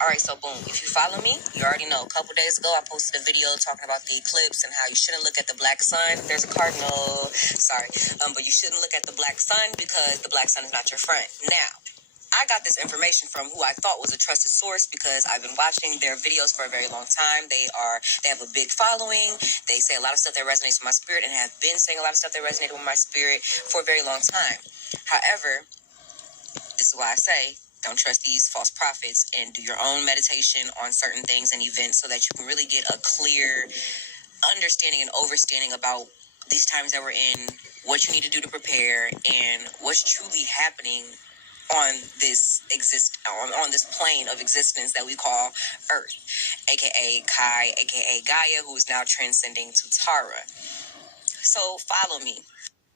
Alright, so boom. If you follow me, you already know. A couple days ago, I posted a video talking about the eclipse and how you shouldn't look at the black sun. There's a cardinal. Sorry. But you shouldn't look at the black sun because the black sun is not your friend. Now, I got this information from who I thought was a trusted source because I've been watching their videos for a very long time. They have a big following. They say a lot of stuff that resonates with my spirit and have been saying a lot of stuff that resonated with my spirit for a very long time. However, this is why I say don't trust these false prophets and do your own meditation on certain things and events so that you can really get a clear understanding and overstanding about these times that we're in, what you need to do to prepare, and what's truly happening on this on this plane of existence that we call Earth, aka Kai, aka Gaia, who is now transcending to Tara. So follow me.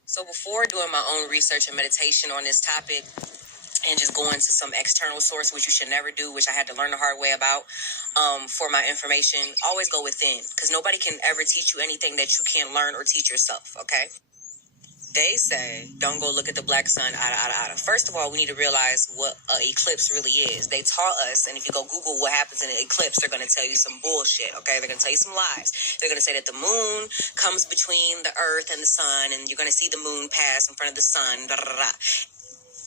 So before doing my own research and meditation on this topic, and just going to some external source, which you should never do, which I had to learn the hard way about, for my information, always go within, because nobody can ever teach you anything that you can't learn or teach yourself, okay? They say, don't go look at the black sun, First of all, we need to realize what an eclipse really is. They taught us, and if you go Google what happens in an eclipse, they're going to tell you some bullshit, okay? They're going to tell you some lies. They're going to say that the moon comes between the earth and the sun, and you're going to see the moon pass in front of the sun,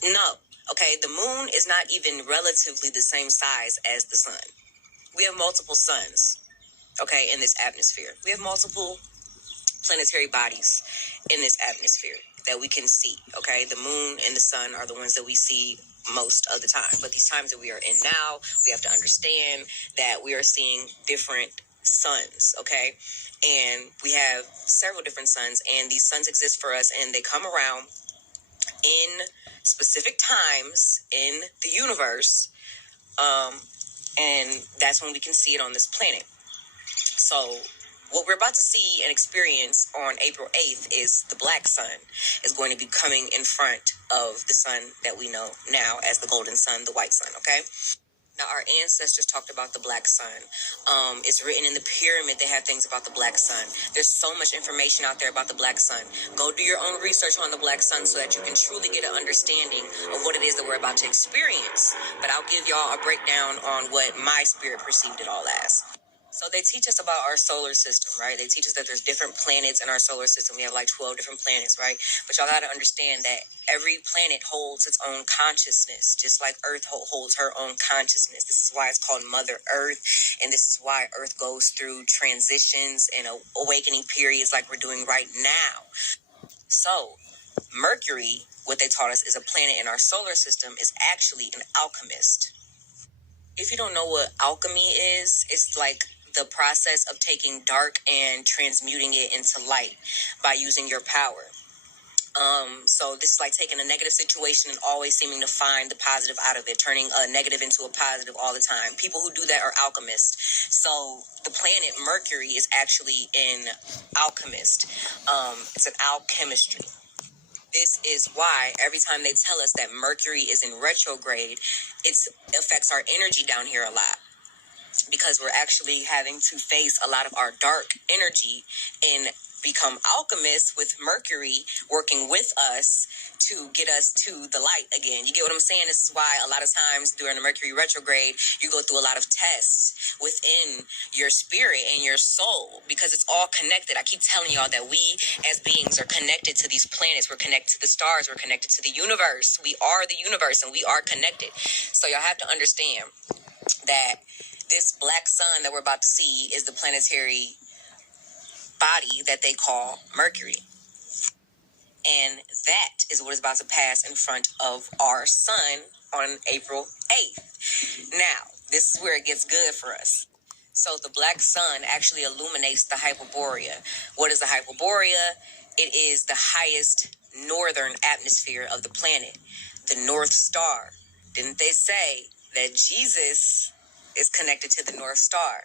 No. Okay, the moon is not even relatively the same size as the sun. We have multiple suns, okay, in this atmosphere. We have multiple planetary bodies in this atmosphere that we can see, okay? The moon and the sun are the ones that we see most of the time. But these times that we are in now, we have to understand that we are seeing different suns, okay? And we have several different suns, and these suns exist for us, and they come around in specific times in the universe, and that's when we can see it on this planet. So what we're about to see and experience on April 8th is the black sun is going to be coming in front of the sun that we know now as the golden sun, the white sun, okay? Now, our ancestors talked about the black sun. It's written in the pyramid. They have things about the black sun. There's so much information out there about the black sun. Go do your own research on the black sun so that you can truly get an understanding of what it is that we're about to experience. But I'll give y'all a breakdown on what my spirit perceived it all as. So they teach us about our solar system, right? They teach us that there's different planets in our solar system. We have like 12 different planets, right? But y'all got to understand that every planet holds its own consciousness, just like Earth holds her own consciousness. This is why it's called Mother Earth, and this is why Earth goes through transitions and awakening periods like we're doing right now. So Mercury, what they taught us, is a planet in our solar system, is actually an alchemist. If you don't know what alchemy is, it's like the process of taking dark and transmuting it into light by using your power. So this is like taking a negative situation and always seeming to find the positive out of it, turning a negative into a positive all the time. People who do that are alchemists. So the planet Mercury is actually an alchemist. It's an alchemistry. This is why every time they tell us that Mercury is in retrograde, it affects our energy down here a lot, because we're actually having to face a lot of our dark energy and become alchemists with Mercury working with us to get us to the light again. You get what I'm saying? This is why a lot of times during the Mercury retrograde, you go through a lot of tests within your spirit and your soul, because it's all connected. I keep telling y'all that we as beings are connected to these planets. We're connected to the stars. We're connected to the universe. We are the universe, and we are connected. So y'all have to understand that this black sun that we're about to see is the planetary body that they call Mercury. And that is what is about to pass in front of our sun on April 8th. Now, this is where it gets good for us. So the black sun actually illuminates the Hyperborea. What is the Hyperborea? It is the highest northern atmosphere of the planet, the North Star. Didn't they say that Jesus is connected to the North Star?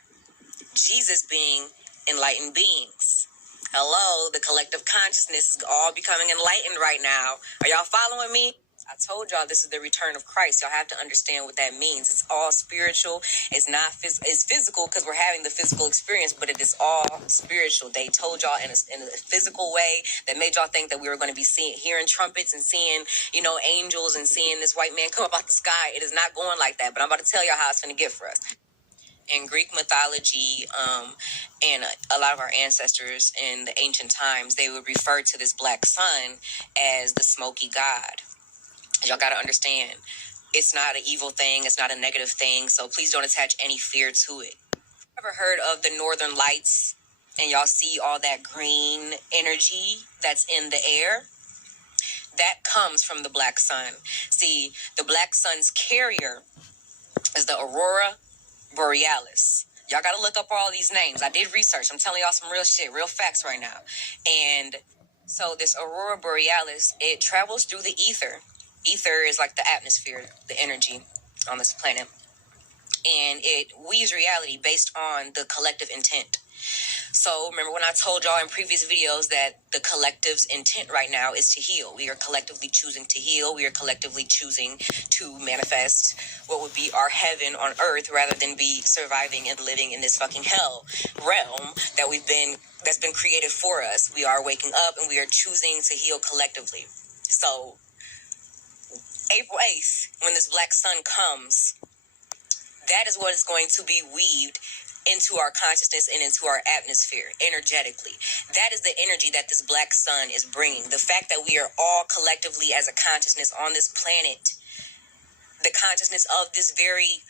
Jesus being enlightened beings. Hello, the collective consciousness is all becoming enlightened right now. Are y'all following me? I told y'all this is the return of Christ. Y'all have to understand what that means. It's all spiritual. It's not it's physical because we're having the physical experience, but it is all spiritual. They told y'all in a physical way that made y'all think that we were going to be hearing trumpets and seeing, angels and seeing this white man come up out the sky. It is not going like that, but I'm about to tell y'all how it's going to get for us. In Greek mythology, and a lot of our ancestors in the ancient times, they would refer to this black sun as the smoky god. Y'all got to understand, it's not an evil thing. It's not a negative thing. So please don't attach any fear to it. Ever heard of the Northern Lights and y'all see all that green energy that's in the air? That comes from the black sun. See, the black sun's carrier is the Aurora Borealis. Y'all got to look up all these names. I did research. I'm telling y'all some real shit, real facts right now. And so this Aurora Borealis, it travels through the ether. Ether is like the atmosphere, the energy on this planet. And it weaves reality based on the collective intent. So remember when I told y'all in previous videos that the collective's intent right now is to heal. We are collectively choosing to heal. We are collectively choosing to manifest what would be our heaven on earth rather than be surviving and living in this fucking hell realm that's been created for us. We are waking up and we are choosing to heal collectively. So April 8th, when this black sun comes, that is what is going to be weaved into our consciousness and into our atmosphere energetically. That is the energy that this black sun is bringing. The fact that we are all collectively as a consciousness on this planet, the consciousness of this very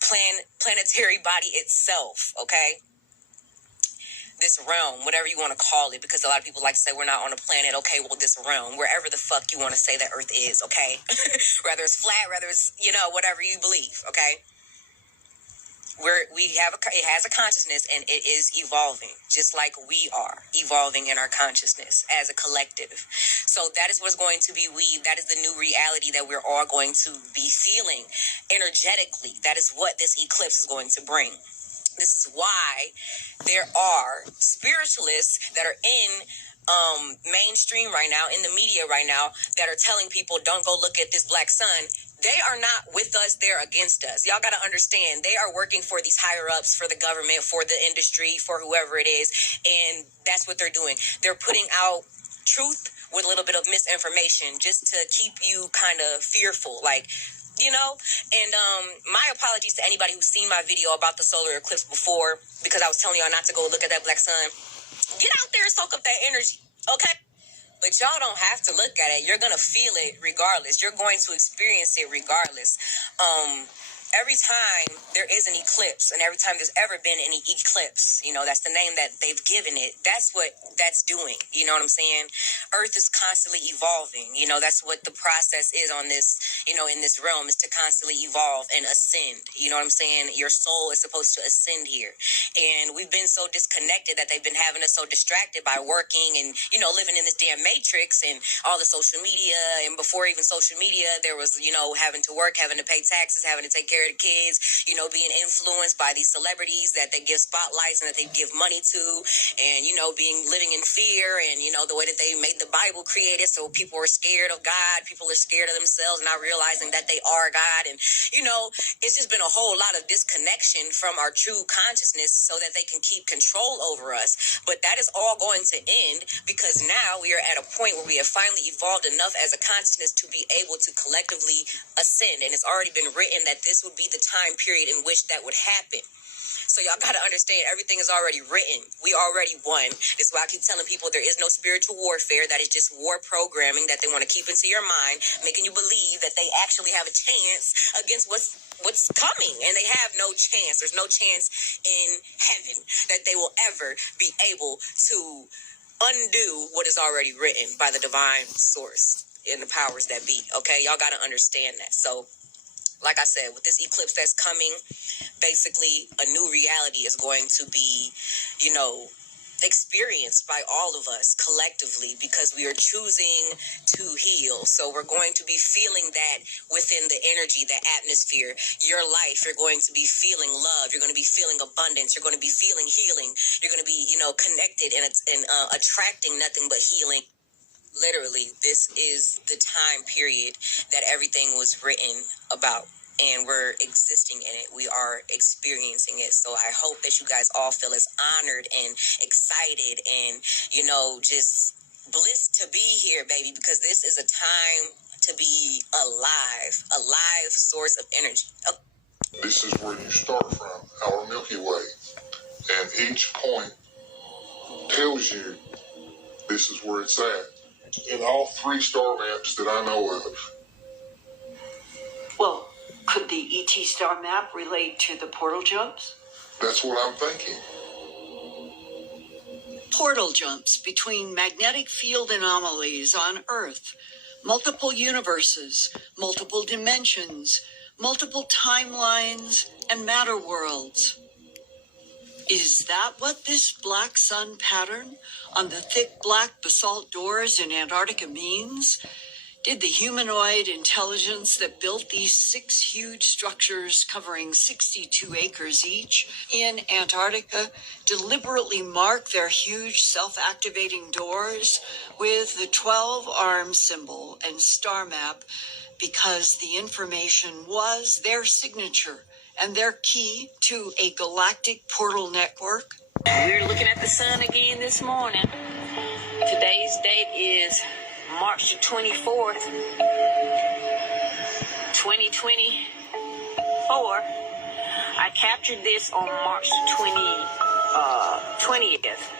planetary body itself, okay? This realm, whatever you want to call it, because a lot of people like to say we're not on a planet. Okay, well, this realm, wherever the fuck you want to say that Earth is, okay? Whether it's flat, whether it's, whatever you believe, okay? It has a consciousness and it is evolving, just like we are evolving in our consciousness as a collective. So that is what's going to be weaved. That is the new reality that we're all going to be feeling energetically. That is what this eclipse is going to bring. This is why there are spiritualists that are in mainstream right now, in the media right now, that are telling people don't go look at this black sun. They are not with us, they're against us. Y'all got to understand, they are working for these higher ups, for the government, for the industry, for whoever it is, and that's what they're doing. They're putting out truth with a little bit of misinformation just to keep you kind of fearful, and my apologies to anybody who's seen my video about the solar eclipse before, because I was telling y'all not to go look at that black sun. Get out there and soak up that energy, okay? But y'all don't have to look at it. You're going to feel it regardless. You're going to experience it regardless. Every time there is an eclipse, and every time there's ever been any eclipse, that's the name that they've given it. That's what that's doing. You know what I'm saying? Earth is constantly evolving. That's what the process is on this, in this realm, is to constantly evolve and ascend. You know what I'm saying? Your soul is supposed to ascend here. And we've been so disconnected that they've been having us so distracted by working and, living in this damn matrix and all the social media. And before even social media, there was, having to work, having to pay taxes, having to take care of the kids, being influenced by these celebrities that they give spotlights and that they give money to, and, living in fear, and, the way that they made the Bible created, so people are scared of God, people are scared of themselves, not realizing that they are God, and, it's just been a whole lot of disconnection from our true consciousness so that they can keep control over us. But that is all going to end, because now we are at a point where we have finally evolved enough as a consciousness to be able to collectively ascend, and it's already been written that this would be the time period in which that would happen. So y'all got to understand, everything is already written. We already won. This is why I keep telling people there is no spiritual warfare. That is just war programming that they want to keep into your mind, making you believe that they actually have a chance against what's coming. And they have no chance. There's no chance in heaven that they will ever be able to undo what is already written by the divine source and the powers that be. Okay, y'all got to understand that. So like I said, with this eclipse that's coming, basically a new reality is going to be, experienced by all of us collectively, because we are choosing to heal. So we're going to be feeling that within the energy, the atmosphere, your life. You're going to be feeling love. You're going to be feeling abundance. You're going to be feeling healing. You're going to be, connected and attracting nothing but healing. Literally, this is the time period that everything was written about. And we're existing in it. We are experiencing it. So I hope that you guys all feel as honored and excited and, just bliss to be here, baby, because this is a time to be alive, a live source of energy. Oh. This is where you start from, our Milky Way. And each point tells you this is where it's at. In all 3 star maps that I know of. Well, could the ET star map relate to the portal jumps? That's what I'm thinking. Portal jumps between magnetic field anomalies on Earth, multiple universes, multiple dimensions, multiple timelines, and matter worlds. Is that what this black sun pattern on the thick black basalt doors in Antarctica means? Did the humanoid intelligence that built these 6 huge structures covering 62 acres each in Antarctica deliberately mark their huge self-activating doors with the 12-arm symbol and star map because the information was their signature and their key to a galactic portal network? We're looking at the sun again this morning. Today's date is March the 24th, 2024. I captured this on March the 20th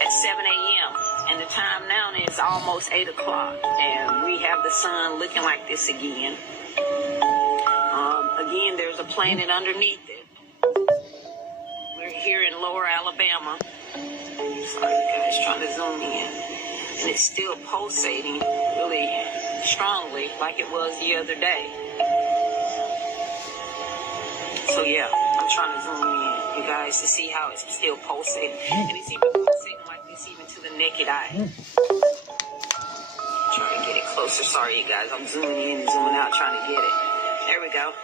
at 7 a.m. And the time now is almost 8 o'clock. And we have the sun looking like this again. Again, there's a planet underneath it. We're here in Lower Alabama. Sorry, guys, trying to zoom in. And it's still pulsating really strongly like it was the other day. So yeah, I'm trying to zoom in, you guys, to see how it's still pulsating. And it's even pulsating like this even to the naked eye. Try to get it closer. Sorry, you guys, I'm zooming in and zooming out trying to get it. There we go.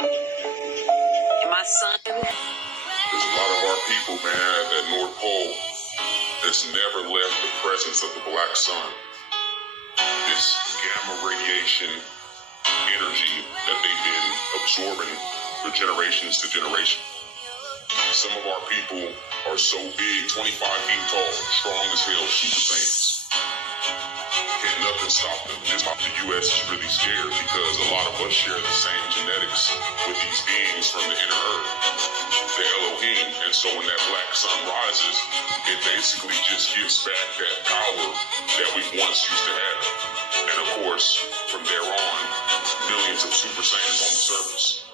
And my son... There's a lot of our people, man, at that North Pole that's never left the presence of the black sun. This gamma radiation energy that they've been absorbing for generations to generation. Some of our people are so big, 25 feet tall, strong as hell, super saiyans. Can't nothing stop them. This is the U.S. is really scared because a lot of us share the same genetics with these beings from the inner earth, the Elohim. And so when that black sun rises, it basically just gives back that power that we once used to have. And of course, from there on, millions of super saiyans on the surface.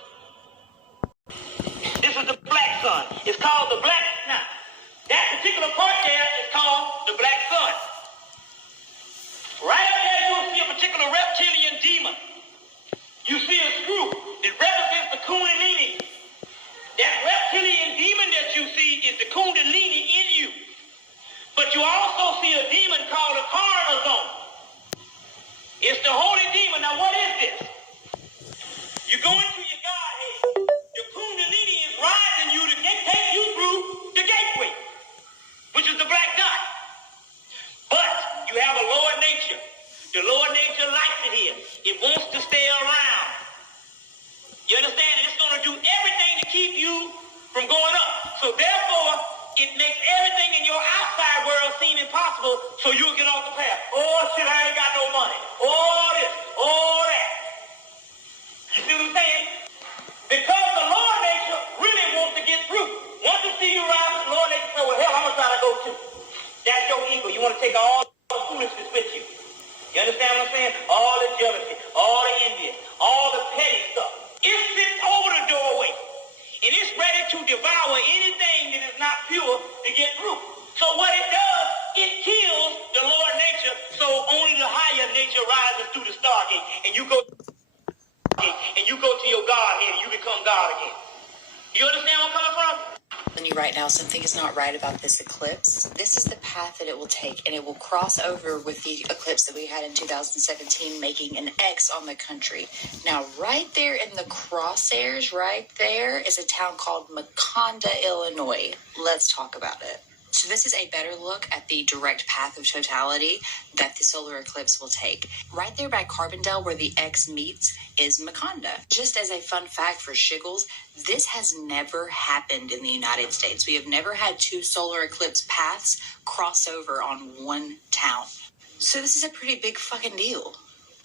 This is the black sun. It's called the black. Now, that particular part there is called the black sun. Right up there, you'll see a particular reptilian demon. You see a screw. It represents the Kundalini. That reptilian demon that you see is the Kundalini in you. But you also see a demon called a Karma zone. It's the holy demon. Now, what is this? You go into your Godhead. The Kundalini is rising you to take you through the gateway, which is the black dot. But you have a lower nature. The lower nature likes it here. It wants to stay around. You understand? It's going to do everything to keep you from going up. So therefore, it makes everything in your outside world seem impossible, so you'll get off the path. Oh, shit, I ain't got no money. Oh, this, oh, that. You see what I'm saying? Because the lower nature really wants to get through. Once it see you rise, the lower nature says, well, hell, I'm going to try to go too. That's your ego. You want to take all the foolishness with you. You understand what I'm saying? All the jealousy, all the envy, all the petty stuff. It sits over the doorway. And it's ready to devour anything that is not pure to get through. So what it does, it kills the lower nature, so only the higher nature rises through the stargate. And you go to your Godhead and you become God again. You understand where I'm coming from? You right now, something is not right about this eclipse. This is the path that it will take, and it will cross over with the eclipse that we had in 2017, making an X on the country. Now, right there in the crosshairs, right there, is a town called Maconda, Illinois. Let's talk about it. So this is a better look at the direct path of totality that the solar eclipse will take. Right there by Carbondale, where the X meets, is Maconda. Just as a fun fact for Shiggles, this has never happened in the United States. We have never had two solar eclipse paths cross over on one town. So this is a pretty big fucking deal.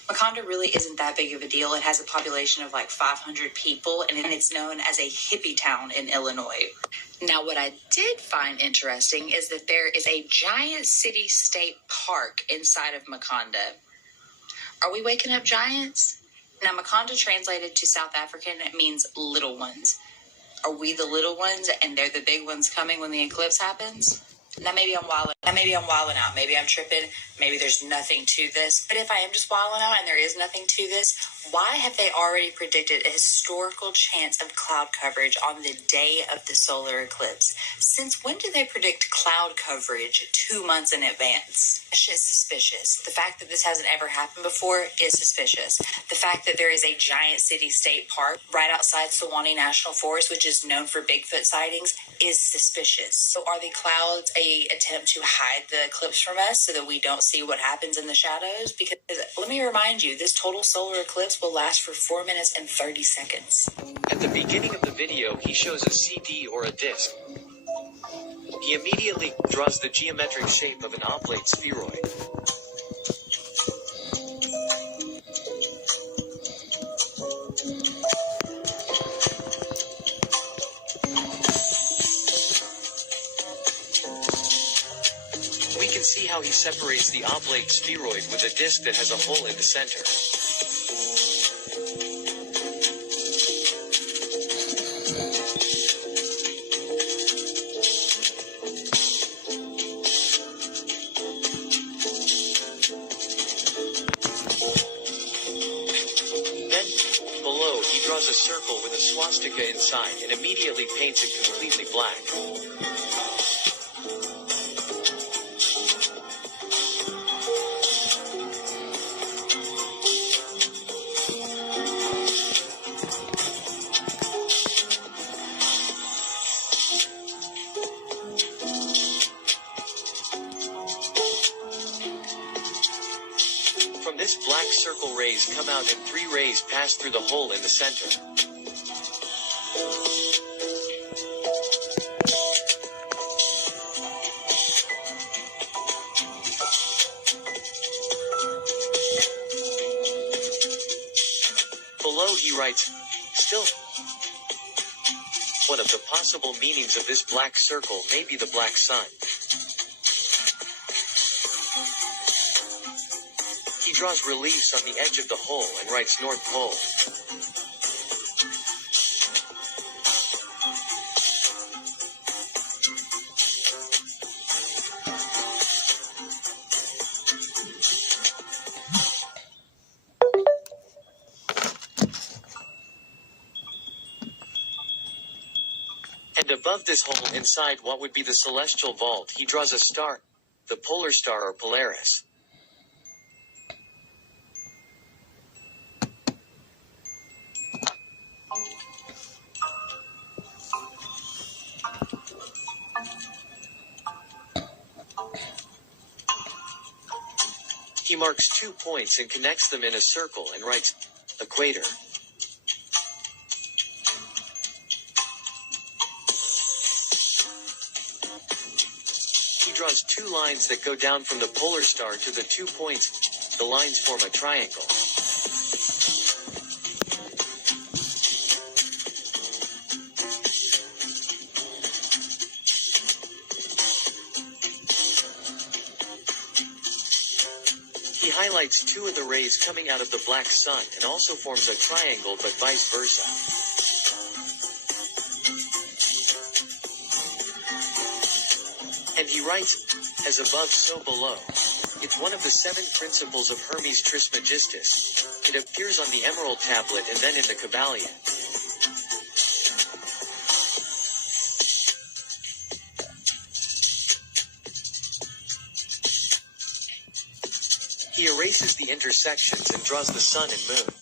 Maconda really isn't that big of a deal. It has a population of like 500 people, and it's known as a hippie town in Illinois. Now, what I did find interesting is that there is a giant city-state park inside of Maconda. Are we waking up giants? Now, Maconda translated to South African, it means little ones. Are we the little ones and they're the big ones coming when the eclipse happens? Now maybe I'm wilding out. Maybe I'm tripping. Maybe there's nothing to this. But if I am just wilding out and there is nothing to this, why have they already predicted a historical chance of cloud coverage on the day of the solar eclipse? Since when do they predict cloud coverage 2 months in advance? That shit's suspicious. The fact that this hasn't ever happened before is suspicious. The fact that there is a giant city-state park right outside Sewanee National Forest, which is known for Bigfoot sightings, is suspicious. So are the clouds a attempt to hide the eclipse from us so that we don't see what happens in the shadows? Because let me remind you, this total solar eclipse will last for 4 minutes and 30 seconds. At the beginning of the video, he shows a CD or a disc. He immediately draws the geometric shape of an oblate spheroid. We can see how he separates the oblate spheroid with a disc that has a hole in the center. Below, he draws a circle with a swastika inside and immediately paints it completely black. From this black circle, rays come out and 3 rays pass through the hole in the center. Below he writes, still. One of the possible meanings of this black circle may be the black sun. He draws reliefs on the edge of the hole and writes North Pole. And above this hole inside what would be the celestial vault, he draws a star, the polar star or Polaris. He marks 2 points and connects them in a circle and writes equator. He draws 2 lines that go down from the polar star to the 2 points. The lines form a triangle. He highlights 2 of the rays coming out of the black sun and also forms a triangle, but vice versa. And he writes, as above so below. It's one of the 7 principles of Hermes Trismegistus. It appears on the Emerald Tablet and then in the Kybalion. He erases the intersections and draws the sun and moon.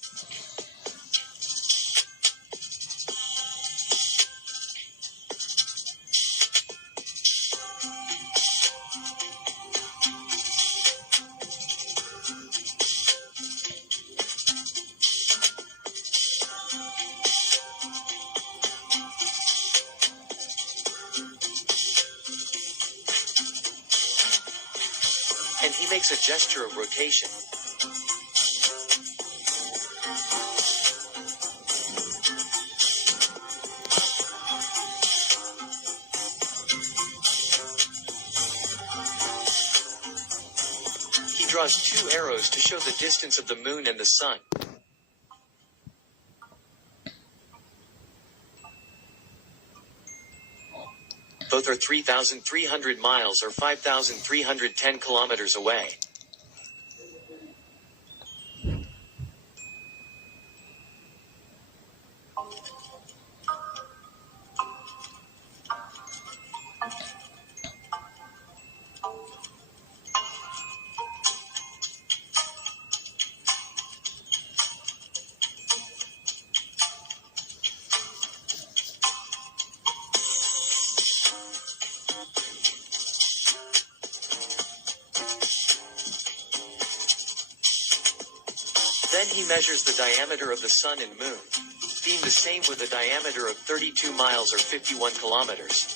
makes a gesture of rotation. He draws two arrows to show the distance of the moon and the sun. Both are 3,300 miles or 5,310 kilometers away. Then he measures the diameter of the sun and moon, being the same with a diameter of 32 miles or 51 kilometers.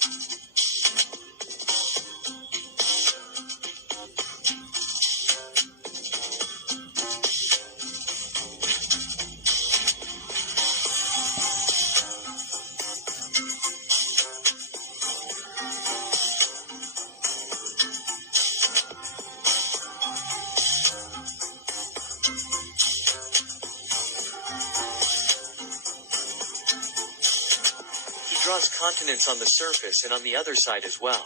He draws continents on the surface and on the other side as well.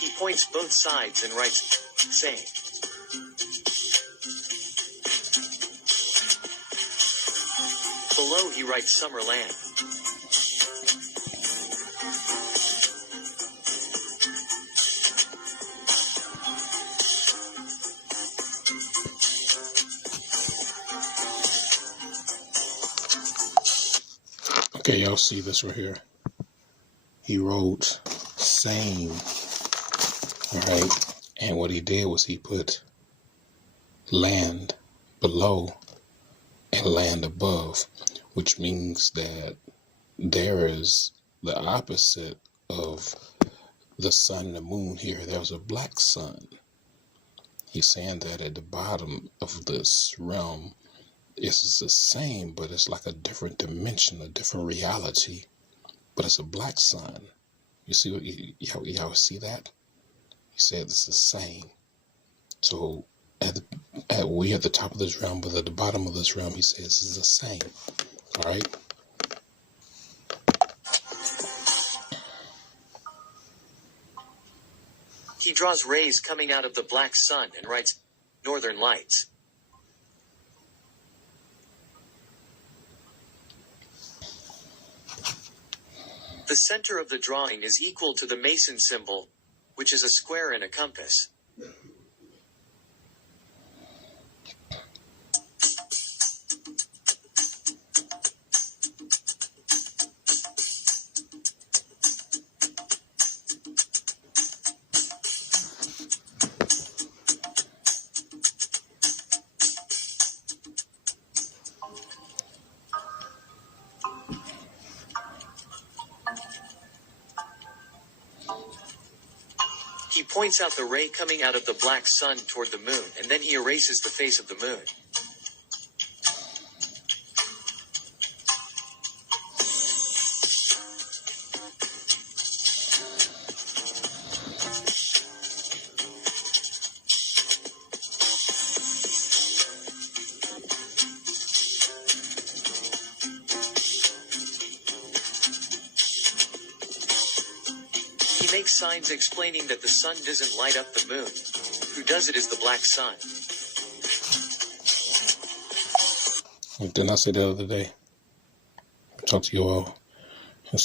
He points both sides and writes, same. Below he writes Summerland. Okay, y'all see this right here. He wrote same. Alright, and what he did was he put land below and land above, which means that there is the opposite of the sun and the moon here. There's a black sun. He's saying that at the bottom of this realm it's the same, but it's like a different dimension, a different reality, but it's a black sun. You see what y'all see that? He said it's the same. So we at the top of this realm, but at the bottom of this realm, he says it's the same. All right. He draws rays coming out of the black sun and writes Northern Lights. The center of the drawing is equal to the Mason symbol, which is a square and a compass. He points out the ray coming out of the black sun toward the moon, and then he erases the face of the moon. He makes signs explaining that the sun doesn't light up the moon. Who does it is the black sun. Didn't I say the other day? I talked to you all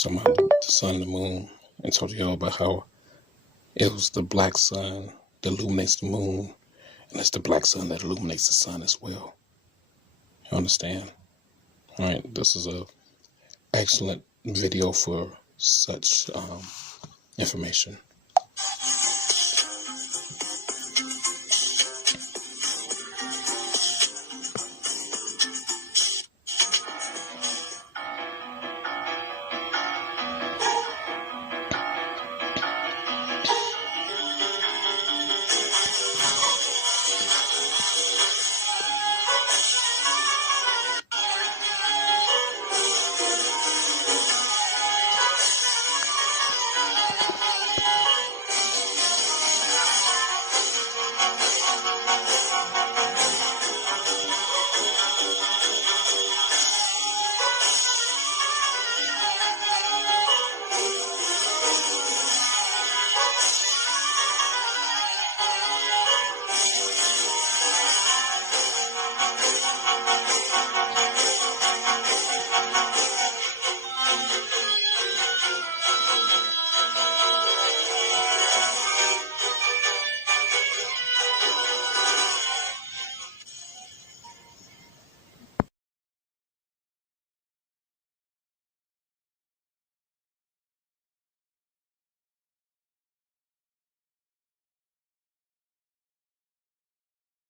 about the sun and the moon, and talked to you all about how it was the black sun that illuminates the moon, and it's the black sun that illuminates the sun as well. You understand? All right, this is a excellent video for such information.